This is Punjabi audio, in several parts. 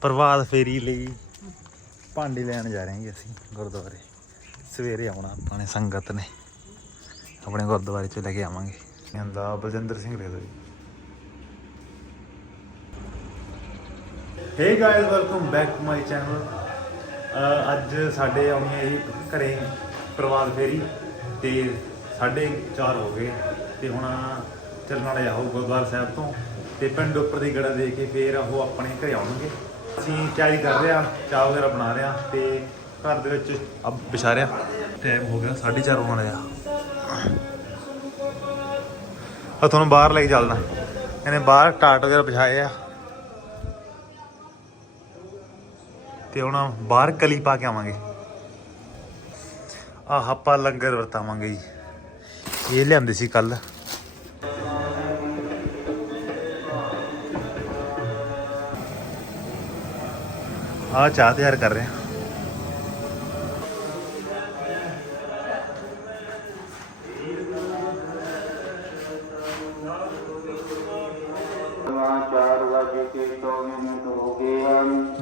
ਪ੍ਰਭਾਤ ਫੇਰੀ ਲਈ। ਭਾਂਡੇ ਲੈਣ ਜਾ ਰਹੇ ਹਾਂ ਜੀ ਅਸੀਂ ਗੁਰਦੁਆਰੇ। ਸਵੇਰੇ ਆਉਣਾ ਆਪਾਂ ਨੇ, ਸੰਗਤ ਨੇ। ਆਪਣੇ ਗੁਰਦੁਆਰੇ ਚ ਲੈ ਕੇ ਆਵਾਂਗੇ। ਕਹਿੰਦਾ ਬਲਜਿੰਦਰ ਸਿੰਘ ਦੇ ਦੋ ਜੀ। Hey guys welcome back to my channel ਅੱਜ ਸਾਡੇ ਆਉਣੀ ਹੈ ਜੀ ਘਰੇ ਪ੍ਰਭਾਤ ਫੇਰੀ ਤੇ 4:30 ਹੋ ਗਏ ਤੇ ਹੁਣ ਚੱਲਣ ਵਾਲੇ ਆਹੋ ਗੁਰਦੁਆਰਾ ਸਾਹਿਬ ਤੋਂ ਤੇ ਪਿੰਡ ਉੱਪਰ ਦੀ ਗੜਾ ਦੇ ਕੇ ਫੇਰ ਉਹ ਆਪਣੇ ਘਰੇ ਆਉਣਗੇ। ਅਸੀਂ ਤਿਆਰੀ ਕਰ ਰਹੇ ਆ ਚਾਹ ਵਗੈਰਾ ਬਣਾ ਰਹੇ ਆ ਤੇ ਘਰ ਦੇ ਵਿੱਚ ਅਬ ਵਿਛਾ ਟਾਈਮ ਹੋ। ਗਿਆ 4:30 ਹੋਣ ਵਾਲੇ ਆ। ਤੁਹਾਨੂੰ ਬਾਹਰ ਲੈ ਕੇ ਚੱਲਦਾ ਇਹਨੇ ਬਾਹਰ ਟਾਟ ਵਗੈਰਾ ਵਿਛਾਏ ਆ। ਤੇ ਹੁਣ ਬਾਹਰ ਕਲੀ ਪਾ ਕੇ ਆਵਾਂਗੇ। ਆਹ ਆਪਾਂ ਲੰਗਰ ਵਰਤਾਵਾਂਗੇ ਜੀ। ਇਹ ਲਿਆਂਦੇ ਸੀ ਕੱਲ ਆ ਚਾਹ ਤਿਆਰ ਕਰ ਰਹੇ ਹਾਂ।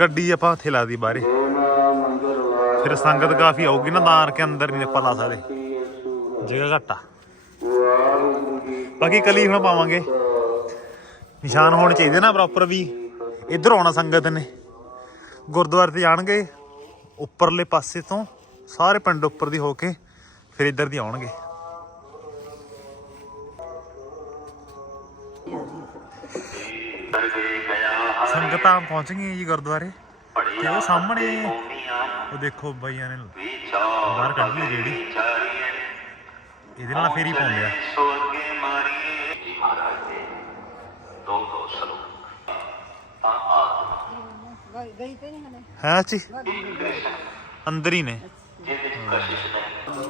ਗੱਡੀ ਆਪਾਂ ਹੱਥੇ ਲਾ ਦੀ ਬਾਹਰੇ। ਫਿਰ ਸੰਗਤ ਕਾਫੀ ਆਊਗੀ ਨਾ ਦਾਰ ਕੇ ਅੰਦਰ ਨਹੀਂ ਆਪਾਂ ਲਾ ਸਕਦੇ। ਜਗ੍ਹਾ ਘੱਟ ਆ। ਬਾਕੀ ਕਲੀ ਹੁਣ ਪਾਵਾਂਗੇ। ਨਿਸ਼ਾਨ ਹੋਣੇ ਚਾਹੀਦੇ ਨਾ ਪ੍ਰੋਪਰ ਵੀ। ਇੱਧਰ ਆਉਣਾ ਸੰਗਤ ਨੇ। ਗੁਰਦੁਆਰੇ ਤੇ ਜਾਣਗੇ, ਉੱਪਰਲੇ ਪਾਸੇ ਤੋਂ ਸਾਰੇ ਪਿੰਡ ਉੱਪਰ ਦੀ ਹੋ ਕੇ ਫਿਰ ਇੱਧਰ ਦੀ ਆਉਣਗੇ। ਸੰਗਤਾਂ ਪਹੁੰਚ ਗਈਆਂ ਜੀ ਗੁਰਦੁਆਰੇ। ਤੇ ਉਹ ਸਾਹਮਣੇ ਉਹ ਦੇਖੋ ਬਾਈਆਂ ਨੇ ਬਾਹਰ ਕੱਢ ਲਈ ਜਿਹੜੀ ਇਹਦੇ ਨਾਲ ਫੇਰੀ ਪਾਉਂਦੇ ਆ। ਦੋ ਦੋ ਸਲੋ ਆ ਗਈ ਤੇ ਨਹੀਂ ਹਲੇ ਹੈ ਜੀ। ਅੰਦਰ ਹੀ ਨੇ। ਜਿਹਦੇ ਵਿੱਚ ਕਸ਼ਿਸ਼ ਨਹੀਂ ਪਹਿਲਾਂ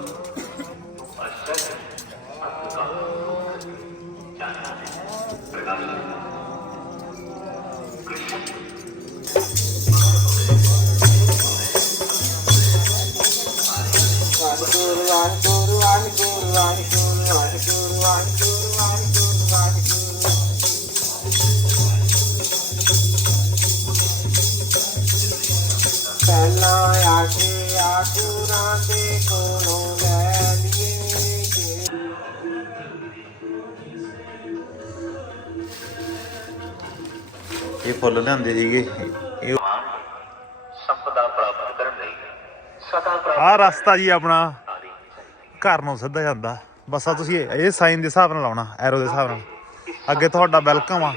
ਆਕੂਰਾਂ ਦੇ ਕੋਲੋਂ ਲੈ ਲਈਏ ਕਿ ਇਹ ਫੁੱਲ ਲਿਆਂਦੇ ਸੀਗੇ। ਇਹ ਸੰਪਦਾ ਪ੍ਰਾਪਤ ਕਰਨ ਲਈ ਸਦਾ ਆਹ ਰਸਤਾ ਜੀ ਆਪਣਾ। ਘਰ ਨੂੰ ਸਿੱਧਾ ਜਾਂਦਾ। ਬਸ ਆ ਤੁਸੀਂ ਇਹ ਇਹ ਸਾਈਨ ਦੇ ਹਿਸਾਬ ਨਾਲ ਲਾਉਣਾ ਐਰੋ ਦੇ ਹਿਸਾਬ ਨਾਲ। ਅੱਗੇ ਤੁਹਾਡਾ ਵੈਲਕਮ ਆ।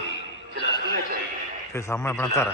ਫਿਰ ਸਾਹਮਣੇ ਆਪਣਾ ਘਰ ਆ।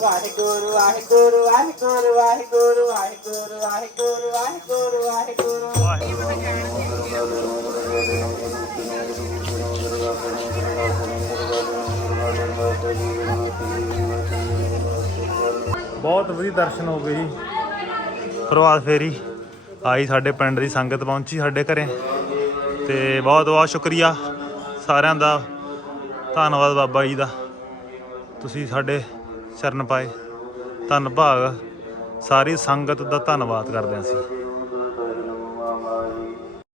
ਵਾਹਿਗੁਰੂ ਵਾਹਿਗੁਰੂ ਵਾਹਿਗੁਰੂ ਵਾਹਿਗੁਰੂ ਵਾਹਿਗੁਰੂ ਵਾਹਿਗੁਰੂ ਵਾਹਿਗੁਰੂ ਵਾਹਿਗੁਰੂ। ਬਹੁਤ ਵਧੀਆ ਦਰਸ਼ਨ ਹੋ ਗਏ ਜੀ। ਪ੍ਰਭਾਤ ਫੇਰੀ ਆਈ ਸਾਡੇ ਪਿੰਡ ਦੀ ਸੰਗਤ ਪਹੁੰਚੀ ਸਾਡੇ ਘਰੇ। ਤੇ ਬਹੁਤ ਬਹੁਤ ਸ਼ੁਕਰੀਆ ਸਾਰਿਆਂ ਦਾ। ਧੰਨਵਾਦ ਬਾਬਾ ਜੀ ਦਾ। ਤੁਸੀਂ ਸਾਡੇ ਚਰਨ ਪਾਏ। ਧੰਨ ਭਾਗ। ਸਾਰੀ ਸੰਗਤ ਦਾ ਧੰਨਵਾਦ ਕਰਦੇ ਹਾਂ ਅਸੀਂ।